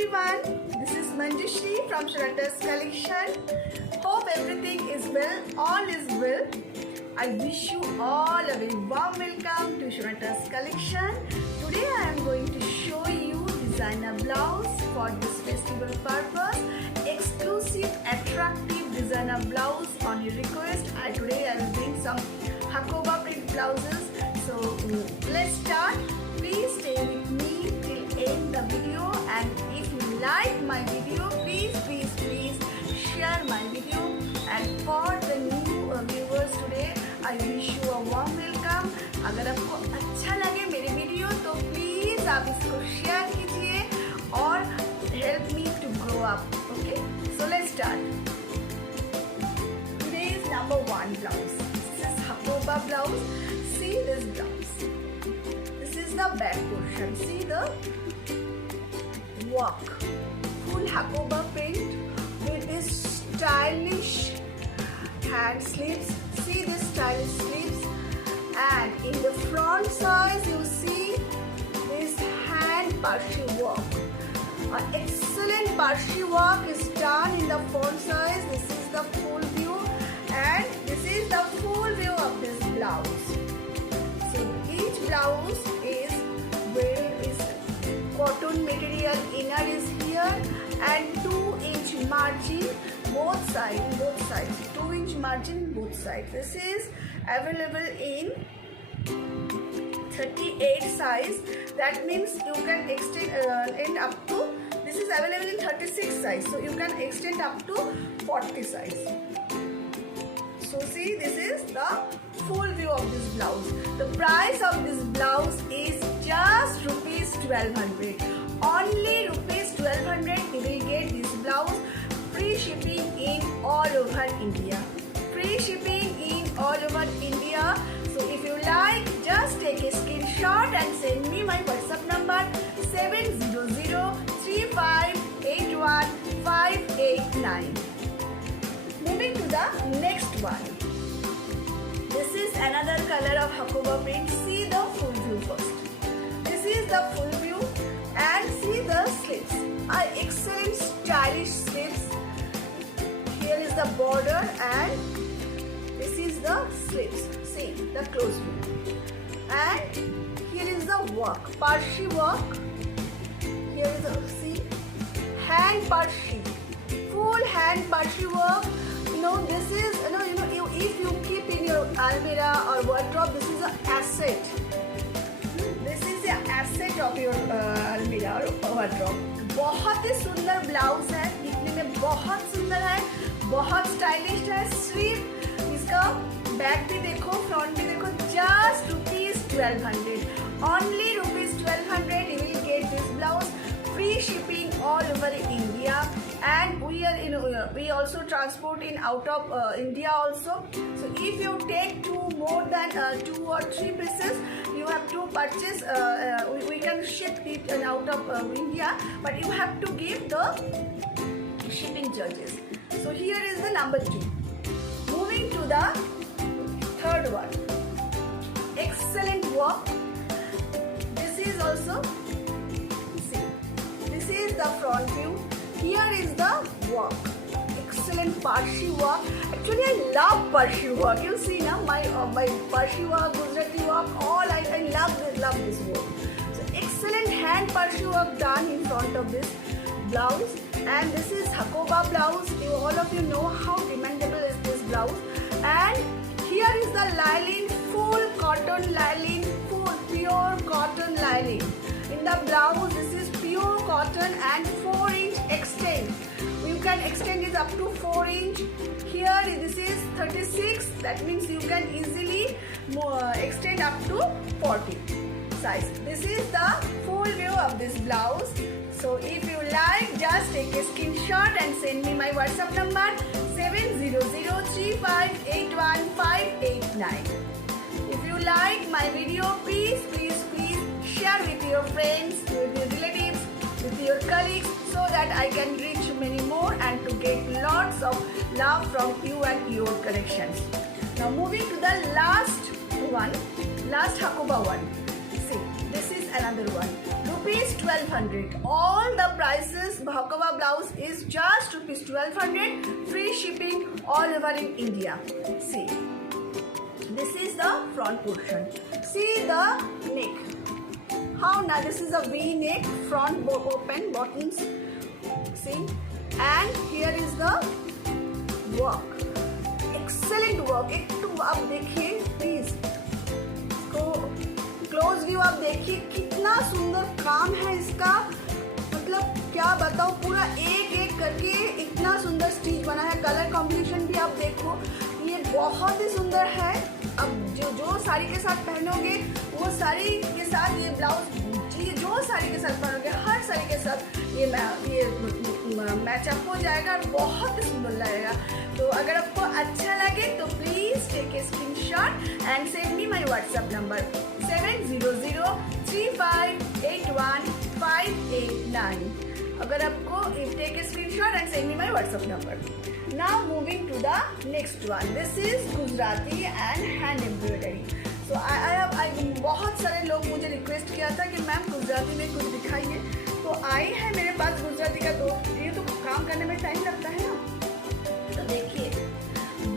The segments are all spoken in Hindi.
everyone, this is Manjushri from Shraddha's collection. Hope everything is well, all is well. I wish you all a very warm welcome to Shraddha's collection. Today I am going to show you designer blouse for this festival purpose. Exclusive, attractive designer blouse on your request. Today I will bring some Hakoba print blouses. So let's start. Please stay with me till end the video, and if you like my video, please share my video. And for the new viewers today, I wish you a warm welcome. अगर आपको अच्छा लगे मेरे वीडियो तो प्लीज आप इसको शेयर कीजिए और help me to grow up. Okay, so let's start. Today's number one blouse. This is Hakoba blouse. See this blouse. This is the back portion. See the work. Full Hakoba print with this stylish hand sleeves. See this stylish sleeves. And in the front size you see this hand parchi work. An excellent parchi work is done in the front size. This is the full view, and this is the full view of this blouse. So each blouse is cotton material. Inner is here, and 2-inch margin both sides. 2-inch margin both sides. This is available in 38 size. That means you can extend up to. This is available in 36 size, so you can extend up to 40 size. So see, this is the full view of this blouse. The price of this blouse is just rupees 1200. Only rupees 1200 you will get this blouse. Free shipping in all over India. Free shipping in all over India. So if you like, just take a screenshot and send me my WhatsApp number 700-3581-589. Moving to the next one. This is another color of Hakoba print. See the full view first. This is the full view, and see the sleeves. Are excellent stylish sleeves. Here is the border, and this is the sleeves. See the close view. And here is the work, parchi work. Here is the hand parchi, full hand parchi work. This is if you keep in your almirah or wardrobe, this is an asset. This is the asset of your almirah or wardrobe. बहुत ही सुंदर ब्लाउज है, दिखने में बहुत सुंदर है, बहुत स्टाइलिश है. सिर्फ इसका बैक भी देखो, फ्रंट भी देखो. Just rupees 1200. Only rupees 1200 you will get this blouse. Free shipping all over India, and we also transport in out of India also. So if you take more than 2 or 3 pieces, you have to purchase. We can ship it out of India, but you have to give the shipping charges. So here is the number 2. Moving to the third one. Excellent work. This is also. This is the front view. Here is the work. Excellent parchi work. Actually, I love parchi work. You see now my parchi work, Gujarati work. All I love this work. So excellent hand parchi work done in front of this blouse. And this is Hakoba blouse. All of you know how demandable is this blouse. And here is the lining, full cotton lining, full pure cotton lining. In the blouse, this is pure cotton and 4-inch extend. You can extend it up to 4-inch. Here this is 36. That means you can easily extend up to 40 size. This is the full view of this blouse. So if you like, just take a screenshot and send me my WhatsApp number 700-3581-589. If you like my video, please share with your friends, with your relatives, with your colleagues, so that I can reach many more and to get lots of love from you and your connections. Now moving to the last Hakoba one. See, this is another one. rupees 1200. All the prices Hakoba blouse is just rupees 1200. Free shipping all over in India. See, this is the front portion. See the neck. How now? This is a V neck, front open buttons. See, and here is the work. Excellent work. एक तो आप देखिए प्लीज, क्लोज व्यू आप देखिए, कितना सुंदर काम है इसका। मतलब क्या बताओ, पूरा एक एक करके इतना सुंदर स्टिच बना है। कलर कॉम्बिनेशन भी आप देखो, ये बहुत ही सुंदर है। अब जो साड़ी के साथ पहनोगे वो साड़ी के साथ ये ब्लाउज, जो साड़ी के साथ पहनोगे हर साड़ी के साथ ये मैचअप हो जाएगा और बहुत ही सुंदर लगेगा। तो अगर आपको अच्छा लगे तो please take a screenshot and send me my WhatsApp number 7003581589। अगर आपको take a screenshot and send me my WhatsApp number. Now moving to the next one, this is Gujarati and hand embroidery. तो बहुत सारे लोग मुझे रिक्वेस्ट किया था कि मैम गुजराती में कुछ दिखाइए, तो आई है मेरे पास गुजराती का। तो ये तो काम करने में टाइम लगता है ना। तो देखिए,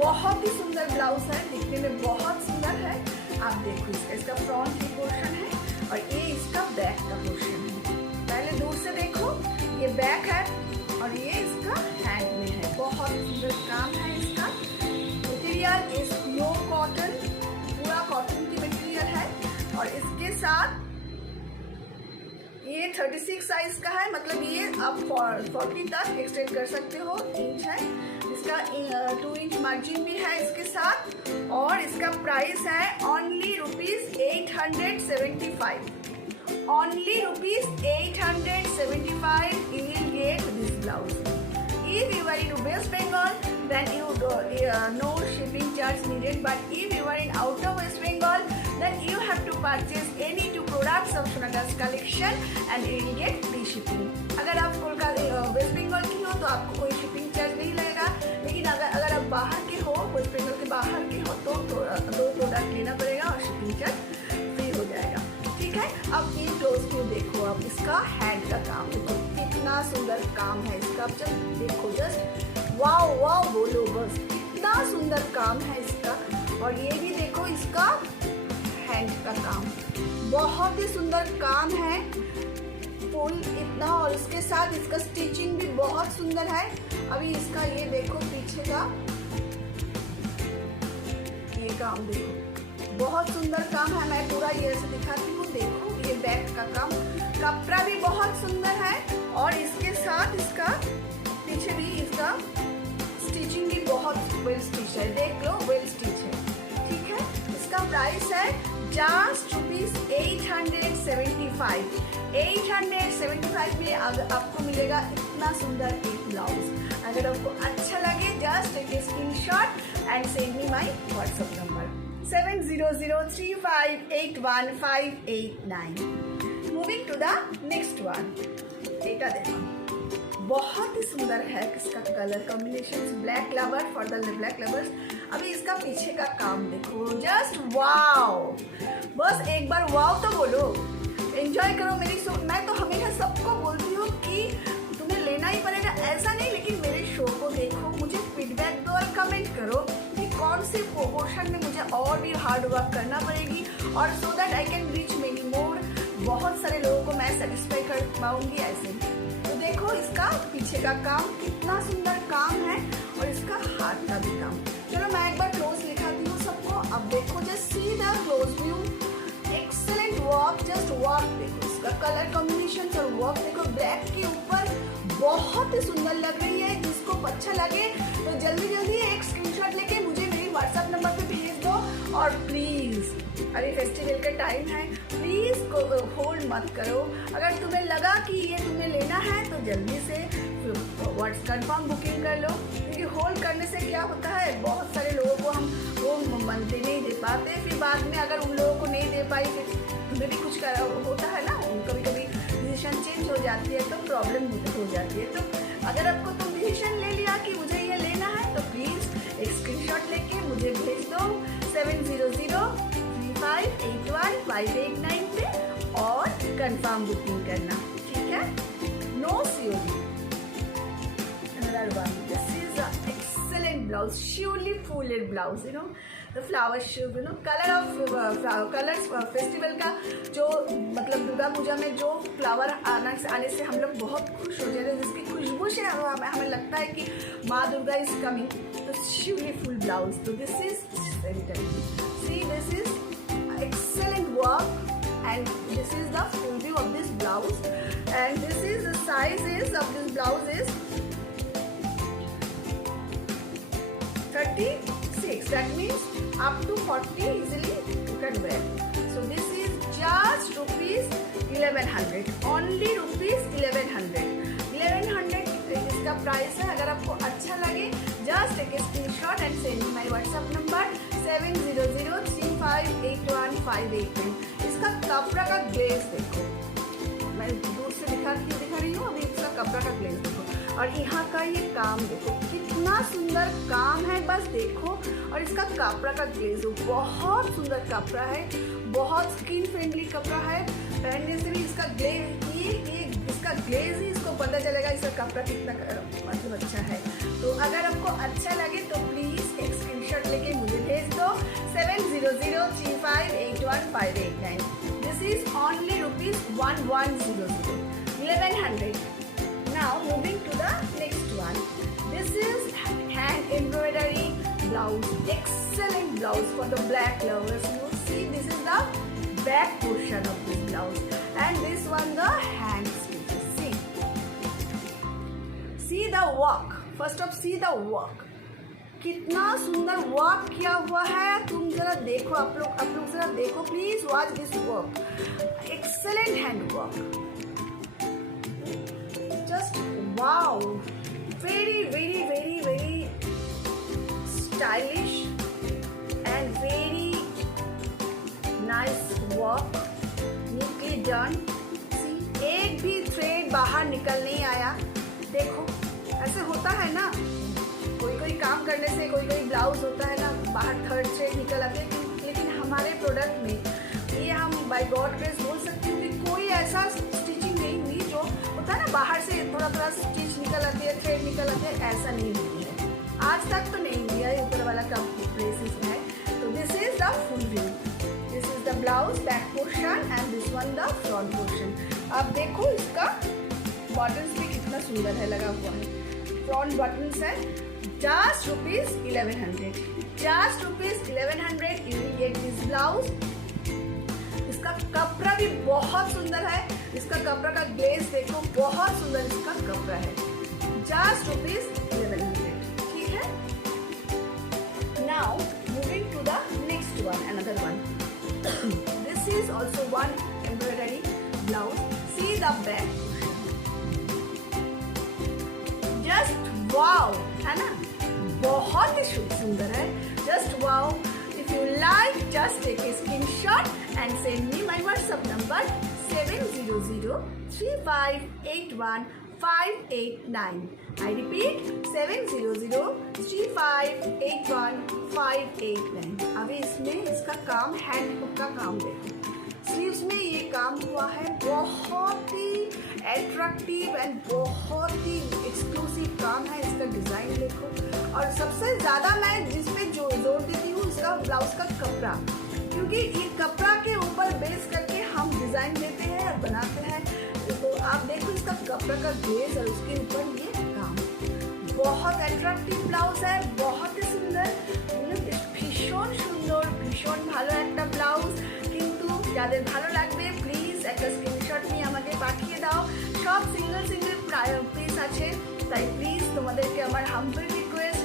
बहुत ही सुंदर ब्लाउज है, दिखने में बहुत सुंदर है। आप देखो, इसका फ्रंट की पोर्शन है और ये इसका बैक का पोर्शन है। पहले दूर से देखो, ये बैक है और ये इसका हैंड में है। बहुत सुंदर काम है इसका। मटेरियल इज प्योर कॉटन, पूरा कॉटन की मटेरियल है। और इसके साथ ये 36 साइज का है, मतलब ये आप 40 तक एक्सटेंड कर सकते हो, इंच है इसका। 2 इंच मार्जिन भी है इसके साथ। और इसका प्राइस है only rupees 875। Only rupees 875 you will get this blouse. If you are in West Bengal, then no shipping charge needed. But if you are in out of West Bengal, then you have to purchase any 2 products of Sonaga's collection and you will get free shipping. अगर आप कोलकाता वेस्ट बंगाल की हो तो आपको कोई शिपिंग चार्ज नहीं लगेगा। लेकिन अगर आप बाहर के हो, वेस्ट बंगाल के बाहर के हो, तो 2 प्रोडक्ट लेना पड़ेगा और शिपिंग चार्ज फ्री हो जाएगा। ठीक है। अब ये क्लोज व्यू देखो, अब इसका हैंड का काम देखो, कितना सुंदर काम है इसका। अब जब देखो, जस्ट वाओ वाओ बोलो बस, कितना सुंदर काम है इसका। और ये भी देखो, इसका हैंड का काम बहुत ही सुंदर काम है, फुल इतना। और इसके साथ इसका स्टिचिंग भी बहुत सुंदर है। अभी इसका ये देखो, पीछे का ये काम देखो, बहुत सुंदर काम है। मैं पूरा ये ऐसे दिखाती हूँ, देखो ये बैक का काम, कपड़ा भी बहुत सुंदर है। और इसके साथ इसका पीछे भी इसका स्टिचिंग भी बहुत वेल स्टिच है, देख लो वेल स्टिच है। ठीक है। इसका प्राइस है जस्ट रुपीज 875। 875 में आपको मिलेगा इतना सुंदर एक ब्लाउज। अगर आपको अच्छा लगे, just take a screenshot and send me my WhatsApp number 7003581589। Moving to the next one, एटा देखो, बहुत ही सुंदर है इसका colour combination, black lover for the black lovers. अभी इसका पीछे का काम देखो, जस्ट वाओ, बस एक बार वाओ तो बोलो, एंजॉय करो मेरी शो। मैं तो हमेशा सबको बोलती हूँ कि तुम्हें लेना ही पड़ेगा, ऐसा नहीं, लेकिन मेरे शो को देखो, मुझे फीडबैक दो और कमेंट करो कि कौन से पोर्शन में मुझे और भी हार्ड वर्क करना पड़ेगी, और सो that I can reach many मोर। बहुत सारे लोगों को मैं सेटिस्फाई कर पाऊंगी ऐसे। तो देखो, इसका पीछे का काम कितना सुंदर काम है, और इसका हाथ का भी काम। चलो मैं एक बार क्लोज दिखाती हूँ सबको। अब देखो, just see the close view, excellent work, just work देखो, इसका कलर कॉम्बिनेशन और वर्क देखो, ब्लैक के ऊपर बहुत ही सुंदर लग रही है। जिसको अच्छा लगे तो जल्दी जल्दी एक स्क्रीनशॉट लेके मुझे मेरी व्हाट्सएप नंबर पे भेज दो। और प्लीज, अरे फेस्टिवल का टाइम है, प्लीज होल्ड मत करो। अगर तुम्हें लगा कि ये तुम्हें लेना है तो जल्दी से कंफर्म बुकिंग कर लो, क्योंकि होल्ड करने से क्या होता है, बहुत सारे लोगों को हम वो मनते नहीं दे पाते, फिर बाद में अगर उन लोगों को नहीं दे पाई, फिर तुम्हें भी कुछ होता है ना, कभी कभी डिसीजन चेंज हो जाती है तो प्रॉब्लम हो जाती है। तो अगर आपको तुम डिसीजन ले लिया कि मुझे ये लेना है, तो प्लीज़ एक स्क्रीनशॉट लेके मुझे भेज दो 7003581589 पे। और कंफर्म बुकिंग करना, ठीक है? No COD. Another one. This is an excellent blouse, surely folded blouse. You know the flower shoot. You know color of colors festival का जो मतलब दुर्गा पूजा में जो फ्लावर आने से हम लोग बहुत खुश हो जाते हैं, जिसकी खुशबू से हमें लगता है कि माँ दुर्गा इज कमिंग. तो surely full blouse. So this is see, this is excellent work, and this is the full view of this blouse, and this is the size is of this blouse is 36. That means up to 40 easily you can wear. So this is just rupees 1100. Only rupees 1100. 1100 इसका प्राइस है. अगर आपको अच्छा लगे just take a screenshot and send me my WhatsApp number 7003581589. इसका कपड़ा का ग्लेज देखो, मैं दूर से दिखा रही हूँ. अभी इसका कपड़ा का ग्लेज देखो, और यहाँ का ये काम देखो, कितना सुंदर काम है. बस देखो, और इसका कपड़ा का ग्लेज बहुत सुंदर कपड़ा है, बहुत स्किन फ्रेंडली कपड़ा है. पहनने से भी इसका ग्लेज इसका ग्लेज ही इसको पता चलेगा इसका कपड़ा कितना मतलब अच्छा है. तो अगर आपको अच्छा लगे तो प्लीज़ एक स्क्रीनशॉट लेके मुझे भेज दो 7003581589. This is only rupees 1100. Now moving to the next one. This is hand embroidery blouse. Excellent blouse for the black lovers. You see, this is the back portion of this blouse, and this one the hand stitches. See the work. First of see the work. कितना सुंदर वर्क किया हुआ है. तुम जरा देखो, आप लोग जरा देखो. Please watch this work. Excellent hand work. Just wow, very stylish and very nice work, neatly done. See, एक भी थ्रेड बाहर निकल नहीं आया. देखो, ऐसे होता है ना, कोई काम करने से कोई ब्लाउज होता है ना, बाहर थर्ड थ्रेड निकल आते हैं. लेकिन हमारे प्रोडक्ट में ये हम बाय गॉड ग्रेस बोल सकते हैं कि कोई ऐसा स्टिचिंग नहीं हुई जो होता है ना, बाहर से थोड़ा स्टिच निकल आती है, थ्रेड निकल आती है. ऐसा नहीं हुई है, आज तक तो नहीं हुआ है. ऊपर वाला का प्रेसिस है. तो this is the full view. This is the blouse back portion and this one the front portion. आप देखो इसका बटन्स भी कितना सुंदर है, लगा हुआ है. फ्रंट बटन्स है. just rupees 1100. just rupees 1100 you will get this blouse. इसका कपड़ा भी बहुत सुंदर है. इसका कपड़ा का ग्लेज देखो, बहुत सुंदर इसका कपड़ा है. just rupees 1100. ठीक है. now moving to the next one, another one. this is also one embroidery blouse. see the back. just wow, है ना, बहुत ही सुंदर है. just wow. if you like, just take a screenshot and send me my WhatsApp number 7003581589. I repeat 7003581589. अभी इसमें इसका काम हैंड हुक का काम देखो. स्लीव्स में ये काम हुआ है. बहुत ही एट्रैक्टिव एंड बहुत ही एक्सक्लूसिव काम है. इसका डिज़ाइन देखो. और सबसे ज़्यादा मैं जिस पे जोर देती हूँ इसका ब्लाउज का कपड़ा, क्योंकि ये कपड़ा के ऊपर बेस करके हम डिज़ाइन देते हैं और बनाते हैं. तो आप देखो इसका कपड़ा का ग्लेज और उसके ऊपर ये काम. बहुत अट्रैक्टिव ब्लाउज है, बहुत ही सुंदर. ভীষণ সুন্দর, ভীষণ ভালো একটা ব্লাউজ. কিন্তু যাদের ভালো লাগবে প্লিজ একটা স্ক্রিনশট নিয়ে আমাকে পাঠিয়ে দাও. সব সিঙ্গেল পিস আছে, তাই প্লিজ তোমাদেরকে আমার হাম্বল রিকোয়েস্ট,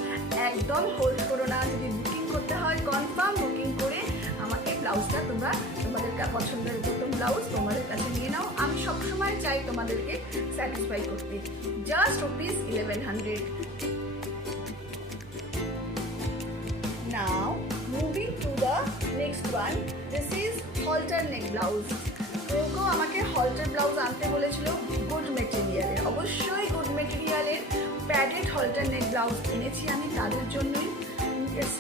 একদম হোল্ড করো না. যদি বুকিং করতে হয় কনফার্ম বুকিং করে আমাকে ব্লাউজটা তোমরা তোমাদের পছন্দের প্রথম ব্লাউজ তোমাদের কাছে নিয়ে নাও. আমি সবসময় চাই তোমাদেরকে স্যাটিসফাই করতে. Just rupees 1100. Now moving to the next one. This is halter neck blouse. কেউ আমাকে halter ব্লাউজ আনতে বলেছিল গুড মেটেরিয়ালের. অবশ্যই গুড মেটেরিয়ালের প্যাডেড halter neck ব্লাউজ এনেছি আমি তাদের জন্যই. It's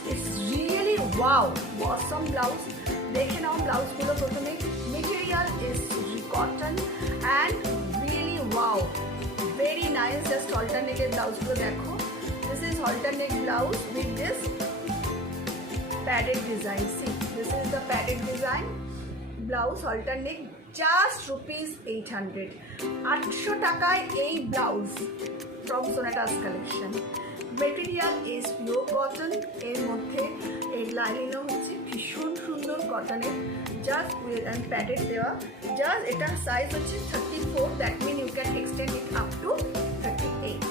really wow, awesome blouse. দেখে নাও ব্লাউজগুলো প্রথমে. Material material is cotton and really wow, very nice. Just alternative blouse को देखो. This is alternate blouse with this padded design. See, this is the padded design blouse alternate. Just rupees 800. 800 টাকায় এই blouse from Sonata's collection. Material is pure cotton. এর মধ্যে এই লাইনিংও হচ্ছে ভীষণ সুন্দর কটনের, জাস্ট উইথ অ্যান্ড প্যাডেড দেওয়া। জাস্ট এটা সাইজ হচ্ছে 34, that mean you can extend it up to 38।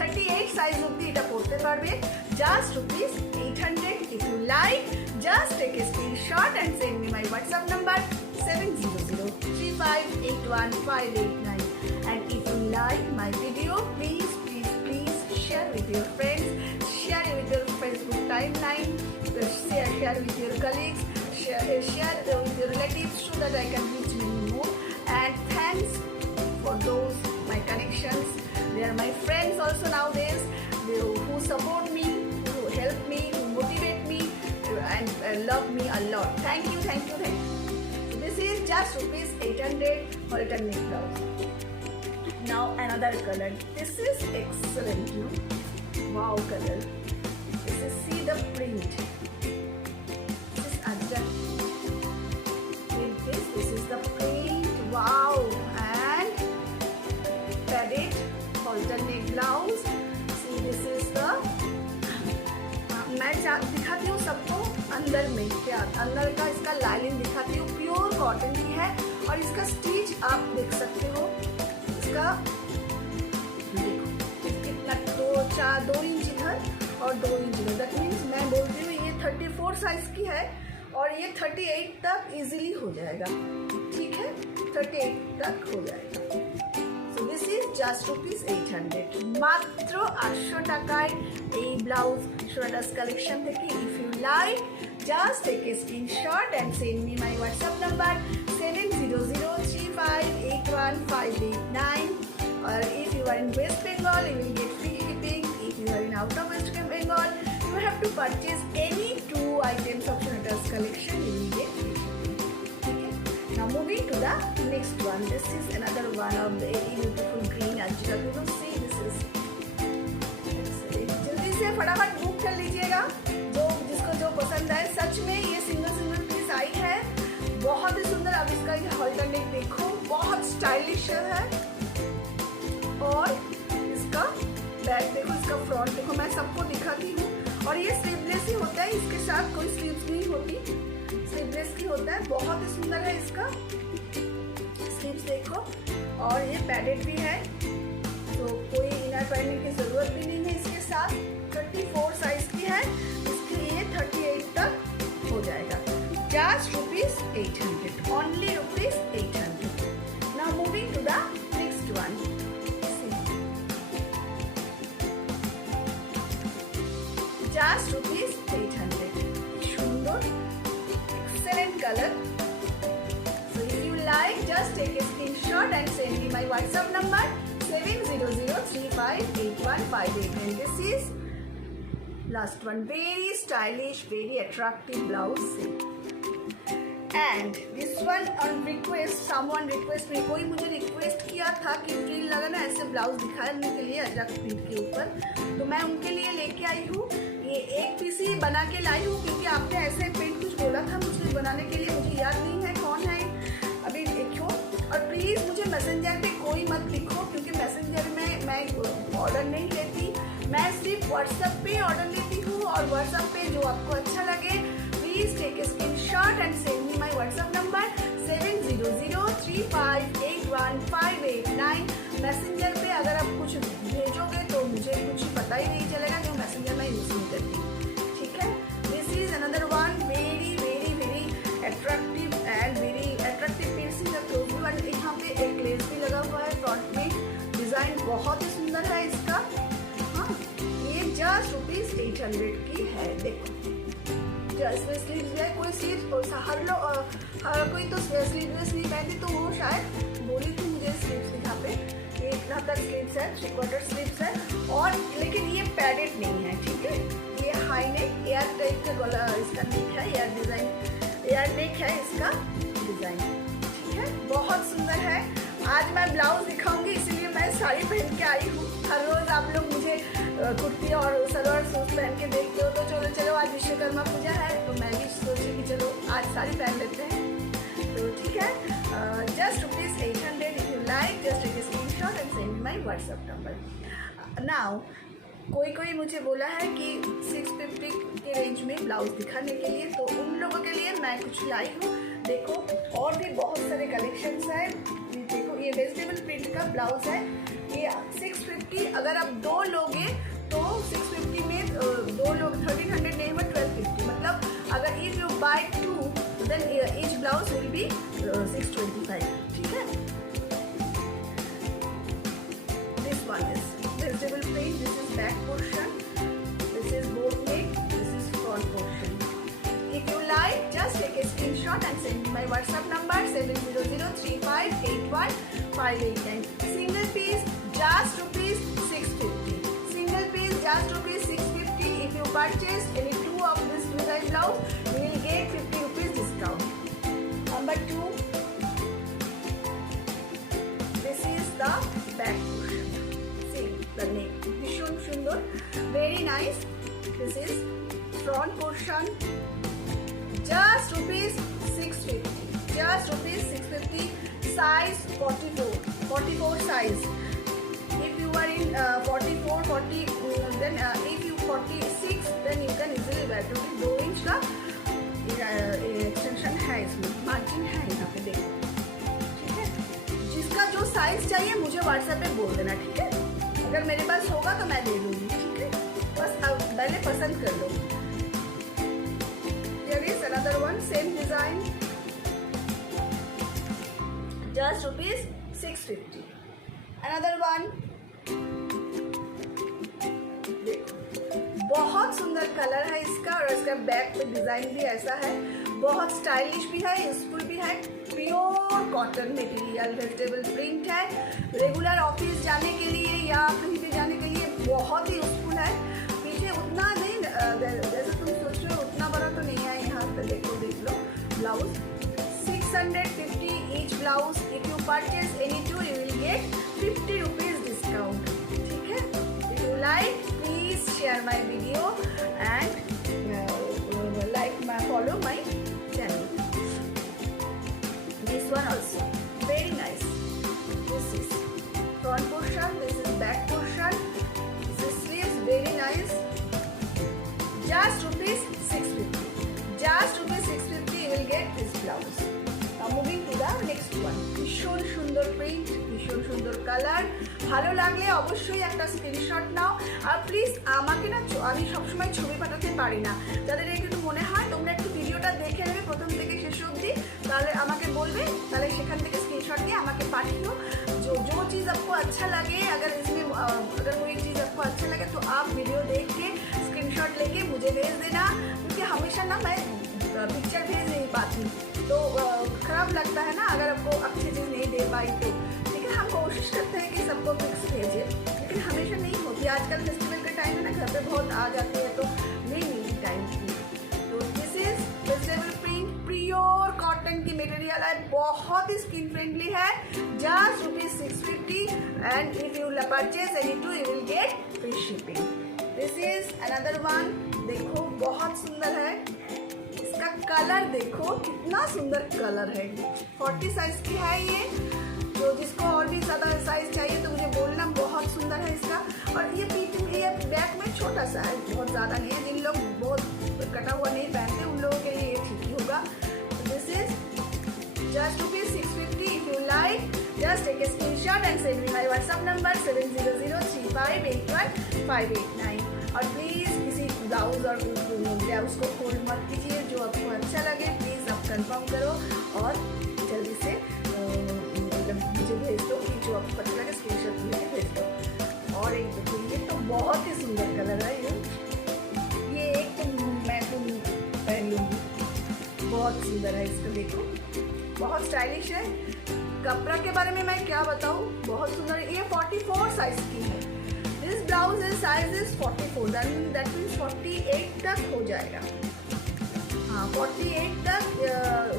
38 size অব্দি এটা পড়তে পারবে। Just rupees 800। If you like, just take a screenshot and send me my WhatsApp number 7003581589. And if you like my video, please share with your friends, share it with your Facebook timeline, share with your colleagues, share with your relatives so that I can reach many more. And thanks for those my connections. They are my friends also nowadays, who support me, who help me, who motivate me, and love me a lot. Thank you. This is just rupees 800 alternate blouse. Now another color. This is excellent, wow color. See the print. This is ajrak. This is the print. Wow, and padded alternate blouse. See, this is the. मैं दिखाती हूँ सबको अंदर में क्या, अंदर का इसका लाइनिंग दिखाती हूँ। प्योर कॉटन की है और इसका स्टिच आप देख सकते हो। इसका देखो कितना, 2 इंच इधर और 2 इंच इधर। दैट मीन्स मैं बोलती हूँ ये 34 साइज की है और ये 38 तक इजीली हो जाएगा। ठीक है, 38 तक हो जाएगा। So this is just rupees 800. মাত্র 800 টাকায় এই ব্লাউজ Sonata's collection থেকে। If you like, just take a screenshot and send me my WhatsApp number 7003581589. Or if you are in West Bengal, you will get free shipping. If you are in out of West Bengal, you have to purchase any 2 items of Sonata's collection. You will get free shipping. Okay? Now moving to the next one. This is another one of the very beautiful green ajrak. You will see this is. जल्दी से फटाफट बुक कर लीजिएगा जिसको जो पसंद है। सच में ये सिंगल पीस आई है, बहुत ही सुंदर। अब इसका ये अल्टरनेट देखो, बहुत स्टाइलिश है। और इसका बैक देखो, इसका फ्रंट देखो, मैं सबको दिखाती हूँ। और ये स्लीवलेस ही होता है, इसके साथ कोई स्लीव्स नहीं होती, स्लीवलेस ही होता है। बहुत ही सुंदर है इसका स्लीव्स देखो। और ये पैडेड भी है, तो कोई इनर पहनने की जरूरत भी नहीं है। इसके साथ 34 साइज की है, इसके लिए 38 तक हो जाएगा। Just rupees 800, only rupees 800। Now moving to the next one. Just rupees 800। सुंदर, excellent colour. So if you like, just take a screenshot and send me my WhatsApp number 7003581589. And this is last one, very stylish, very attractive blouse. And this one on request, someone request me, कोई मुझे रिक्वेस्ट किया था कि फ्रिल लगाना ऐसे ब्लाउज दिखाने के लिए अजरक प्रिंट के ऊपर, तो मैं उनके लिए लेके आई हूँ। ये एक पीस ही बना के लाई हूँ क्योंकि आपने ऐसे प्रिंट कुछ बोला था मुझे बनाने के लिए, मुझे याद नहीं है कौन है अभी देखो। और प्लीज़ मुझे मैसेंजर पे कोई मत लिखो क्योंकि मैसेंजर में मैं ऑर्डर नहीं लेती, मैं सिर्फ व्हाट्सएप पे ऑर्डर लेती हूँ। और व्हाट्सएप पे जो आपको अच्छा लगे please take a screenshot and send me my WhatsApp number 7003581589। Messenger पे अगर आप कुछ भेजोगे तो मुझे कुछ पता ही नहीं चलेगा क्योंकि मैसेंजर मैं यूज़ नहीं करती। ठीक है, this is another one very very very attractive and very attractive piecing का क्लोज वन। यहाँ पे एक लेस भी लगा हुआ है, फ्रंट में डिज़ाइन बहुत ही सुंदर है इसका। हाँ, ये जस्ट रुपीज 800 की है। देखो इसमें स्लीव्स है, कोई स्लीव हर कोई तो स्लीवलेस नहीं पहनती, तो वो शायद बोली थी मुझे स्लीव्स यहाँ पे। ये इतना तक स्लीव्स है, 3/4 स्लीव्स है। और लेकिन ये पैडेड नहीं है, ठीक है। ये हाई नेक एयर टाइप का गला इसका नेक है, एयर डिज़ाइन, एयर नेक है इसका डिज़ाइन। ठीक है, बहुत सुंदर है। आज मैं ब्लाउज दिखाऊंगी इसीलिए मैं साड़ी पहन के आई हूँ। हर रोज़ आप लोग मुझे कुर्ती और सलवार सूट पहन के देखते हो, तो चलो आज विश्वकर्मा पूजा है तो मैं भी सोची कि चलो आज साड़ी पहन लेते हैं। तो ठीक है, just ₹800 if you like, just take a screenshot and send my WhatsApp number. Now कोई मुझे बोला है कि 650 के रेंज में ब्लाउज दिखाने के लिए, तो उन लोगों के लिए मैं कुछ लाई हूँ। देखो और भी बहुत सारे कलेक्शंस है। देखो ये वेजिटेबल प्रिंट का ब्लाउज है, ये 650। अगर आप 2 लोगे तो 650 में 2 लोग 1300 नहीं हुआ 1250, मतलब अगर if you buy 2 then each blouse will be 625। ठीक है, this one is vegetable print, this is back portion, this is boat neck, this is front portion. If you like, just take a screenshot and send me my WhatsApp number 7003581589. Single piece just ₹650. Single piece just ₹650. If you purchase any 2 of this design blouse, you will get ₹50 discount. Number 2, this is the back portion. The neck, ভীষণ সুন্দর, very nice. This is front portion, just ₹650, just ₹650. Size 44 size. If you are in 44, 40, then if you 46, then you can easily wear to 2 inch का एक्सटेंशन है, इसमें मार्जिन है यहाँ पे देखो। ठीक है, जिसका जो साइज चाहिए मुझे व्हाट्सएप पे बोल देना। ठीक है, अगर मेरे पास होगा तो मैं दे दूँगी। ठीक है, बस अब पहले पसंद कर लो। Here is another one, same design, just ₹650. Another one, देखो बहुत सुंदर कलर है इसका, और इसका बैक पे डिजाइन भी ऐसा है, बहुत स्टाइलिश भी है, यूजफुल भी है। Pure cotton material vegetable print है, रेगुलर ऑफिस जाने के लिए या कहीं पे जाने के लिए बहुत ही यूजफुल है। पीछे उतना नहीं, जैसे तुम सोच रहे हो उतना बड़ा तो नहीं है। यहाँ पे देखो, देख लो blouse 650 each blouse. If you purchase any 2 you will get ₹50 discount. ठीक है, if you like please share my video and follow my channel. This one also very nice. This is front portion, this is back portion, this is sleeves, very nice. Just ₹650. Just ₹650 you will get this blouse. Now moving to the next one. ভীষণ সুন্দর প্রিন্ট, ভীষণ সুন্দর কালার। ভালো লাগলে অবশ্যই একটা স্ক্রিনশট নাও। আর প্লিজ আমাকে না, আমি সবসময় ছবি পাঠাতে পারি না। যাদের একটু মনে হয় তোমরা একটু ভিডিওটা দেখে নেবে প্রথম থেকে শেষ অবধি, তাহলে আমাকে বলবে, তাহলে সেখান থেকে স্ক্রিনশট নিয়ে আমাকে পাঠিও। जो चीज़ आपको अच्छा लगे, अगर इसमें अगर कोई चीज़ आपको अच्छा लगे तो आप वीडियो देख के स्क्रीनशॉट लेके मुझे भेज देना, क्योंकि हमेशा ना मैं पिक्चर भेज नहीं पाती, तो खराब लगता है ना अगर आपको अच्छी चीज़ नहीं दे पाई तो। लेकिन हम कोशिश करते हैं कि सबको पिक्स भेजें, लेकिन हमेशा नहीं होती। आजकल फेस्टिवल का टाइम है ना, घर पे बहुत आ जाती है तो नहीं मिलती टाइम की। तो this is vegetable print, pure cotton की मटेरियल है, बहुत ही स्किन फ्रेंडली है। Just ₹650 and if you purchase any 2 you will get free shipping. This is another one, देखो बहुत सुंदर है। इसका कलर देखो कितना सुंदर कलर है। 40 साइज की है ये, तो जिसको और भी ज़्यादा साइज चाहिए तो मुझे बोलना। बहुत सुंदर है इसका, और ये पीठ में, ये बैक में छोटा सा है, बहुत ज़्यादा नहीं है। जिन लोग बहुत कटा हुआ नहीं पहनते उन लोगों के लिए ये ठीक ही होगा। This is just ₹650. If you like just take a screenshot and send me my WhatsApp number 7003581589। और प्लीज़ किसी ब्लाउज और ब्लाउज को फोल्ड मत कीजिए, जो आपको अच्छा लगे प्लीज़ आप कंफर्म करो और जल्दी से मुझे भेज दो कि जो आपको अच्छा लगे स्क्रीनशॉट लेके भेज दो। और एक देखो, ये तो बहुत ही सुंदर कलर है। ये एक तो मैं तो पहन लूँगी, बहुत सुंदर है इसका, देखो बहुत स्टाइलिश है। कपड़ा के बारे में मैं क्या बताऊँ, बहुत सुंदर है। ये 44 साइज की है। This blouse is size is 44, that means 48 तक हो जाएगा। हाँ 48 तक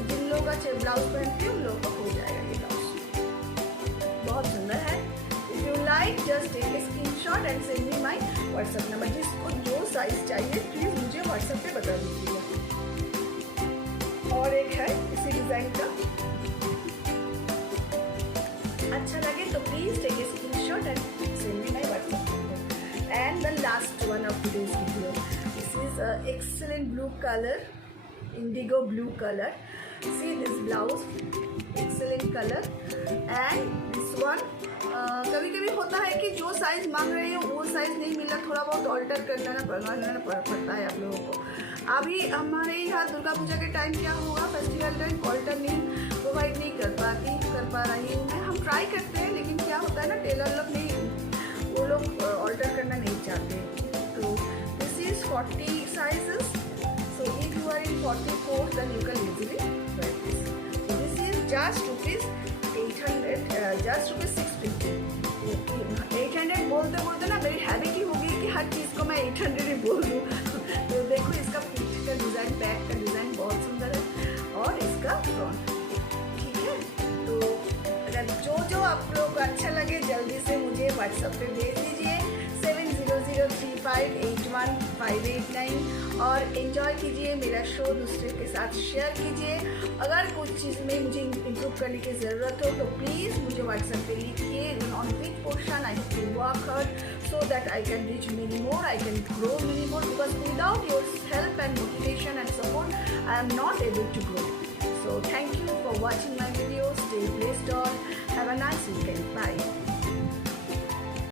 जिन लोगों का ब्लाउज पहनते हैं उन लोगों का हो जाएगा ये ब्लाउज। बहुत सुंदर है। If you like just take a screenshot and send me my WhatsApp number. जिसको जो साइज चाहिए प्लीज मुझे व्हाट्सएप पे बता दीजिएगा। और एक है इसी डिजाइन का, अच्छा लगे तो please take a screenshot and send me my WhatsApp number. And the last one of today's video, this is excellent blue color, indigo blue color. See this blouse, excellent color. And this one कभी कभी होता है कि जो साइज मांग रहे हैं वो साइज नहीं मिला, थोड़ा बहुत ऑल्टर करना पड़ता है आप लोगों को। अभी हमारे यहाँ दुर्गा पूजा के टाइम क्या होगा, फेस्टिवल टाइम ऑल्टरनेट प्रोवाइड नहीं कर पा रही हूँ मैं। हम ट्राई करते हैं लेकिन क्या होता है ना, टेलर लोग नहीं, वो लोग ऑल्टर करना नहीं चाहते। तो this is 40 sizes, so if you are in 44 then you can easily wear this. So this is just rupees 800, just rupees 650. 800 बोलते बोलते ना मेरी हैबिट ही होगी कि हर चीज़ को मैं 800 ही बोल दूँ। तो देखो इसका पीठ का डिज़ाइन, बैक का डिज़ाइन बहुत सुंदर है और इसका फ्रंट, ठीक है। तो अगर जो आप लोग को अच्छा लगे जल्दी से मुझे व्हाट्सएप पे भेज दीजिए 7003581589 और एंजॉय कीजिए मेरा शो, दूसरे के साथ शेयर कीजिए। अगर कुछ चीज़ में मुझे इम्प्रूव करने की ज़रूरत हो तो प्लीज़ मुझे व्हाट्सएप पे लिखिए on which portion I have to work hard so that I can reach many more, I can grow many more, because without your help and motivation and support I am not able to grow. So thank you for watching my video. Stay blessed all. Have a nice weekend. Bye.